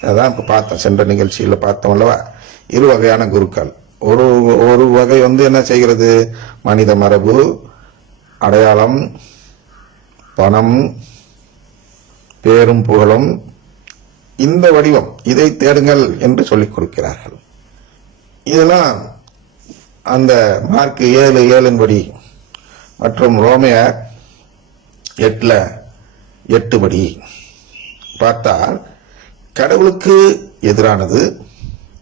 அதான் இப்போ பார்த்தோம் சென்ற நிகழ்ச்சியில் பார்த்தோம் அல்லவா? இரு வகையான குருக்கள். ஒரு ஒரு வகை வந்து என்ன செய்கிறது? மனித மரபு அடையாளம் பணம் பேரும் புகழும். இந்த வடிவம் இதை தேடுங்கள் என்று சொல்லிக் கொடுக்கிறார்கள். இதெல்லாம் அந்த மார்க் ஏழு ஏழின்படி மற்றும் ரோமையர் எட்டில் எட்டு படி. பார்த்தால் கடவுளுக்கு எதிரானது.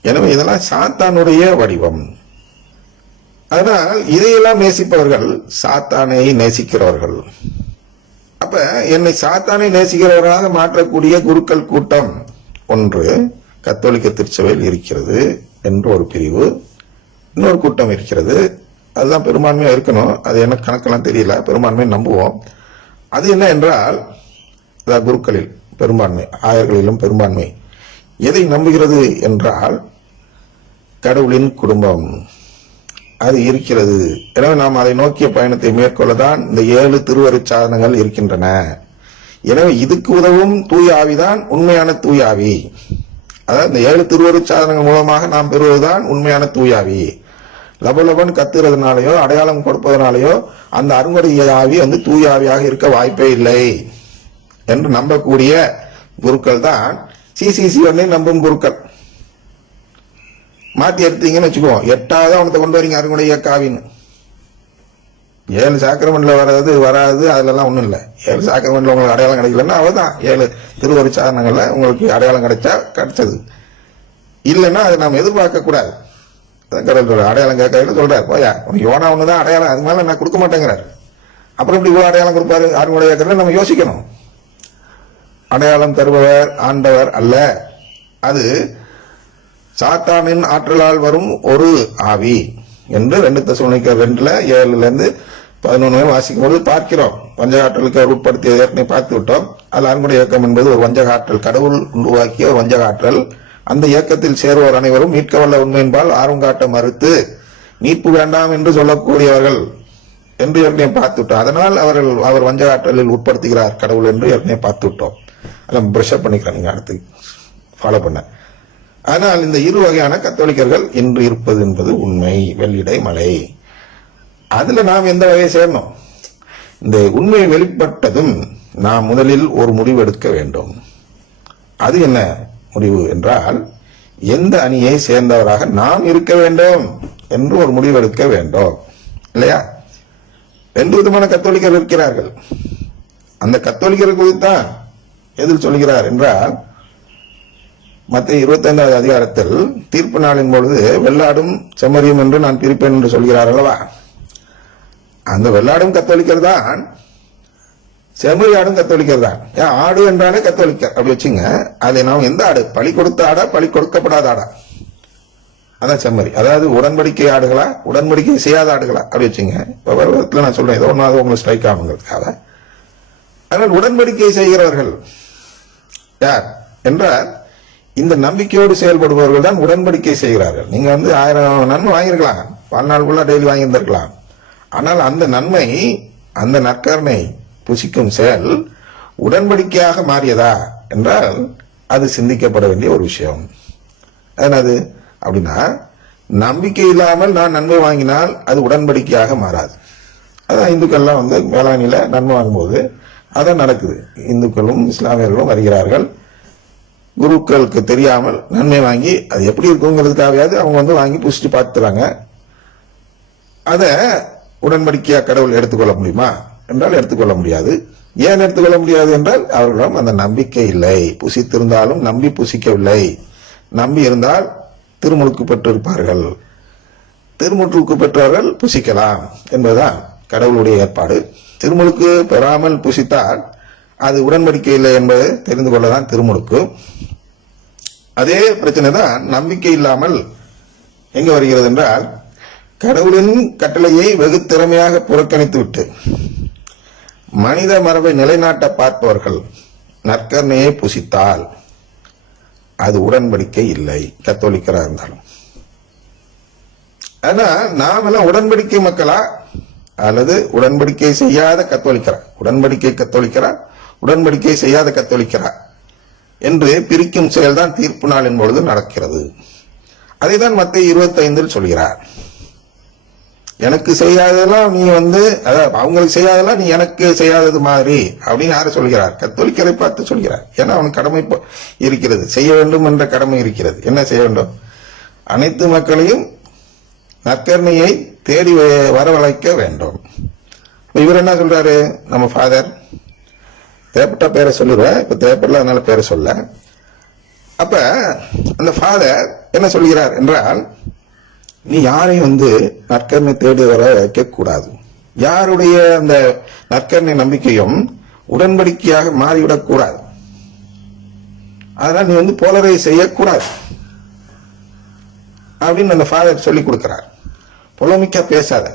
எனவே இதெல்லாம் சாத்தானுடைய வடிவம். அதனால் இதையெல்லாம் நேசிப்பவர்கள் சாத்தானை நேசிக்கிறவர்கள். அப்ப என்னை சாத்தானை நேசிக்கிறவர்களாக மாற்றக்கூடிய குருக்கள் கூட்டம் ஒன்று கத்தோலிக்க திருச்சபையில் இருக்கிறது என்று ஒரு பிரிவு. இன்னொரு கூட்டம் இருக்கிறது. அதுதான் பெரும்பான்மையா இருக்கணும். அது எனக்கு கணக்கெல்லாம் தெரியல. பெரும்பான்மையை நம்புவோம். அது என்ன என்றால் குருக்களில் பெரும்பான்மை ஆயர்களிலும் பெரும்பான்மை. எதை நம்புகிறது என்றால் கடவுளின் குடும்பம். அது இருக்கிறது. எனவே நாம் அதை நோக்கிய பயணத்தை மேற்கொள்ளதான் இந்த ஏழு திருவரு சாதனங்கள் இருக்கின்றன. எனவே இதுக்கு உதவும் தூய ஆவிதான் உண்மையான தூய ஆவி அதாவது இந்த ஏழு திருவரு சாதனங்கள் மூலமாக நாம் பெறுவதுதான் உண்மையான தூயாவி. லபலபன் கத்துறதுனாலயோ அடையாளம் கொடுப்பதனாலேயோ அந்த அருங்கொடை ஆவி வந்து தூயாவியாக இருக்க வாய்ப்பே இல்லை. என்று நம்பக்கூடிய குருக்கள் தான் சிசிசி ஒன்னே நம்பும் குருக்கள். மாத்தி எடுத்தீங்கன்னு வச்சுக்கோ எட்டாவது அவனத்தை கொண்டு வரீங்க அருங்குடைய காவின்னு ஏழு சாக்கிரமெண்ட்ல வராது வராது அதுலலாம் ஒண்ணும் இல்லை. ஏழு சாக்கிரமெண்ட்ல உங்களுக்கு அடையாளம் கிடைக்கலன்னா அவ்வளவுதான். ஏழு திருவரு சாதனங்கள்ல உங்களுக்கு அடையாளம் கிடைச்சா கிடைச்சது. இல்லைன்னா அதை நாம் எதிர்பார்க்க கூடாது. அடையாளம் கேட்கறதுல சொல்றாரு. போயா உனக்கு யோனா ஒண்ணுதான் அடையாளம் அது மேல நான் கொடுக்க மாட்டேங்கிறார். அப்புறம் இப்படி இவ்வளவு அடையாளம் கொடுப்பாரு? அருங்குடைய இயக்கத்துல நம்ம யோசிக்கணும். அடையாளம் தருபவர் ஆண்டவர் அல்ல. அது சாத்தானின் ஆற்றலால் வரும் ஒரு ஆவி என்று ரெண்டு தசுவனிக்க ரெண்டுல ஏழுல இருந்து பதினொன்று வாசிக்கும் போது பார்க்கிறோம். வஞ்சக ஆற்றலுக்கு அவர் உட்படுத்திய ஏற்கனவே பார்த்து விட்டோம் அதில் அன்புடைய இயக்கம் என்பது ஒரு வஞ்சக ஆற்றல் கடவுள் உருவாக்கிய ஒரு வஞ்சக ஆற்றல் அந்த இயக்கத்தில் சேருவோர் அனைவரும் மீட்க வல்ல உண்மையின்பால் ஆர்வம் காட்ட மறுத்து மீட்பு வேண்டாம் என்று சொல்லக்கூடியவர்கள் என்று ஏற்கனவே பார்த்து விட்டோம் அதனால் அவர்கள் அவர் வஞ்சக ஆற்றலில் உட்படுத்துகிறார் கடவுள் என்று ஏற்கனவே பார்த்து விட்டோம் எல்லாம் ப்ரெஷர் பண்ணிக்கிறேன் நீங்க அடுத்து. ஃபாலோ பண்ண. ஆனால் இந்த இரு வகையான கத்தோலிக்கர்கள் இன்று இருப்பது என்பது உண்மை. வெள்ளிடை மலை. அதில் நாம் எந்த வகையை சேரணும்? இந்த உண்மை வெளிப்பட்டதும் நாம் முதலில் ஒரு முடிவு எடுக்க வேண்டும். அது என்ன முடிவு என்றால் எந்த அணியை சேர்ந்தவராக நாம் இருக்க வேண்டும் என்று ஒரு முடிவு எடுக்க வேண்டும். இல்லையா? ரெண்டு விதமான கத்தோலிக்கர் இருக்கிறார்கள். அந்த கத்தோலிக்கர் குறித்தான் எதில் சொல்கிறார் என்றால் மத்திய இருபத்தைந்தாவது அதிகாரத்தில் தீர்ப்பு நாளின் பொழுது வெள்ளாடும் செம்மறியும் என்று நான் பிரிப்பேன் என்று சொல்கிறார் அல்லவா? அந்த வெள்ளாடும் கத்தோலிக்கர் தான் செம்மறி ஆடும் கத்தோலிக்கர் தான். ஏன் ஆடு என்றாலே கத்தோலிக்கர். அப்படி வச்சுங்க அதை நாம் எந்த ஆடு? பழி கொடுத்த ஆடா பழி கொடுக்கப்படாத ஆடா? அதான் செம்மறி. அதாவது உடன்படிக்கை ஆடுகளா உடன்படிக்கை செய்யாத ஆடுகளா? அப்படி வச்சுங்க இப்போ வருவத்தில் நான் சொல்றேன் ஏதோ ஒன்றாவது உங்களுக்கு ஸ்ட்ரைக் ஆகுங்கிறதுக்காக. ஆனால் உடன்படிக்கை செய்கிறவர்கள் யார்? என்றால் இந்த நம்பிக்கையோடு செயல்படுபவர்கள் தான் உடன்படிக்கை செய்கிறார்கள். நீங்க வந்து ஆயிரம் நன்மை வாங்கியிருக்கலாம். வாழ்நாள் டெய்லி வாங்கியிருந்திருக்கலாம். ஆனால் அந்த நன்மை அந்த நற்கரணை புசிக்கும் செயல் உடன்படிக்கையாக மாறியதா என்றால் அது சிந்திக்கப்பட வேண்டிய ஒரு விஷயம். என்னது? அப்படின்னா நம்பிக்கை இல்லாமல் நான் நன்மை வாங்கினால் அது உடன்படிக்கையாக மாறாது. அதான் இந்துக்கள்லாம் வந்து வேளாண்மையில நன்மை வாங்கும்போது அதான் நடக்குது. இந்துக்களும் இஸ்லாமியர்களும் வருகிறார்கள். குருக்களுக்கு தெரியாமல் நன்மை வாங்கி அது எப்படி இருக்குங்கிறதுக்காகவே அவங்க வந்து வாங்கி புசிச்சு பார்த்துறாங்க அதை உடன்படிக்கையா கடவுள் எடுத்துக்கொள்ள முடியுமா? என்றால் எடுத்துக்கொள்ள முடியாது. ஏன் எடுத்துக்கொள்ள முடியாது என்றால் அவர்களிடம் அந்த நம்பிக்கை இல்லை. புசித்திருந்தாலும் நம்பி புசிக்கவில்லை. நம்பி இருந்தால் திருமுழுக்கு பெற்றிருப்பார்கள். திருமுழுக்கு பெற்றவர்கள் புசிக்கலாம் என்பதுதான். கடவுளுடைய ஏற்பாடு. திருமுழுக்கு பெறாமல் புசித்தால் அது உடன்படிக்கை இல்லை என்பதை தெரிந்து கொள்ளதான் திருமுழுக்கு. அதே பிரச்சனை தான் நம்பிக்கை இல்லாமல் எங்க வருகிறது என்றால் கடவுளின் கட்டளையை வெகு திறமையாக புறக்கணித்து விட்டு மனித மரபை நிலைநாட்ட பார்ப்பவர்கள் நற்கரணையை புசித்தால் அது உடன்படிக்கை இல்லை கத்தோலிக்கராக இருந்தாலும். ஆனா நாமெல்லாம் உடன்படிக்கை மக்களா? அல்லது உடன்படிக்கை செய்யாத கத்தோலிக்கிறார். உடன்படிக்கை கத்தோலிக்கிறார் உடன்படிக்கை செய்யாத கத்தோலிக்கிறார் என்று பிரிக்கும் செயல்தான் தீர்ப்பு நாளின் பொழுது நடக்கிறது. அதைதான் மத்திய இருபத்தைந்தில் சொல்கிறார். எனக்கு செய்யாததெல்லாம் நீ வந்து அதாவது அவங்களுக்கு செய்யாதெல்லாம் நீ எனக்கு செய்யாதது மாதிரி அப்படின்னு யாரை சொல்கிறார்? கத்தோலிக்கரை பார்த்து சொல்கிறார். ஏன்னா அவனுக்கு கடமை இப்போ இருக்கிறது. செய்ய வேண்டும் என்ற கடமை இருக்கிறது. என்ன செய்ய வேண்டும்? அனைத்து மக்களையும் நற்கர்மையை தேடி வ- வரவழைக்க வேண்டும். இவர் என்ன சொல்றாரு? நம்ம ஃபாதர் தேப்பட்டா பேரை சொல்லிடுவேன் இப்ப தேவைப்படல அதனால பேரை சொல்ல. அப்ப அந்த ஃபாதர் என்ன சொல்கிறார் என்றால் நீ யாரையும் வந்து நற்கர்மை தேடி வர வைக்க கூடாது யாருடைய அந்த நற்கர்மை நம்பிக்கையும் உடன்படிக்கையாக மாறிவிடக்கூடாது அதனால் நீ வந்து போலரை செய்யக்கூடாது. அப்படின்னு அந்த ஃபாதர் சொல்லி கொடுக்கிறார். பொலமிக்கா பேசாத.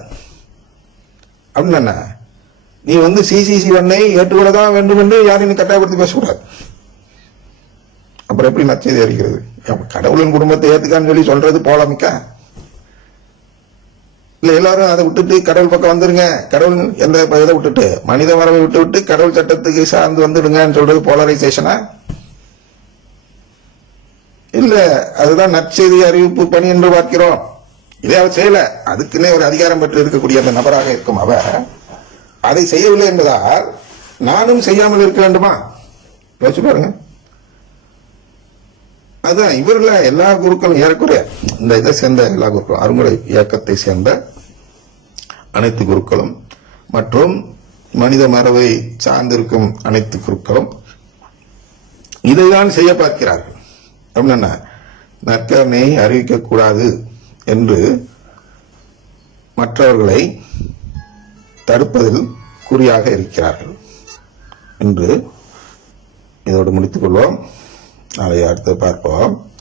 அப்படின்னு நீ வந்து சிசிசி வண்ணை ஏற்றுக்கொள்ளதான் வேண்டும் என்று யாரையும் நீ கட்டாயப்படுத்தி பேசக்கூடாது. அப்புறம் எப்படி நச்செய்தி அறிகிறது கடவுளின் குடும்பத்தை ஏத்துக்கான்னு சொல்லி சொல்றது போலமிக்கா? இல்ல எல்லாரும் அதை விட்டுட்டு கடவுள் பக்கம் வந்துருங்க. கடவுள் எந்த இதை விட்டுட்டு மனித மரபை விட்டு விட்டு கடவுள் சட்டத்துக்கு சார்ந்து வந்துடுங்கன்னு சொல்றது போலரைசேஷனா இல்ல அதுதான் நற்செய்தி அறிவிப்பு பணி என்று பார்க்கிறோம். இதை அவர் செய்யல. அதுக்குன்னே ஒரு அதிகாரம் பெற்று இருக்கக்கூடிய அந்த நபராக இருக்கும் அவர். அதை செய்யவில்லை என்பதால் நானும் செய்யாமல் இருக்க வேண்டுமா? யோசிச்சு பாருங்க. அதுதான் இவர்கள எல்லா குருக்களும் ஏறக்குறைய இந்த இதை சேர்ந்த எல்லா குருக்களும் அருமுறை இயக்கத்தை சேர்ந்த அனைத்து குருக்களும் மற்றும் மனித மரபை சார்ந்திருக்கும் அனைத்து குருக்களும் இதைதான் செய்ய பார்க்கிறார்கள். அப்படின்னா என்ன? அறிவிக்கக்கூடாது என்று மற்றவர்களை தடுப்பதில் குறியாக இருக்கிறார்கள் என்று இதோடு முடித்துக் கொள்வோம். நாளை அடுத்து பார்ப்போம்.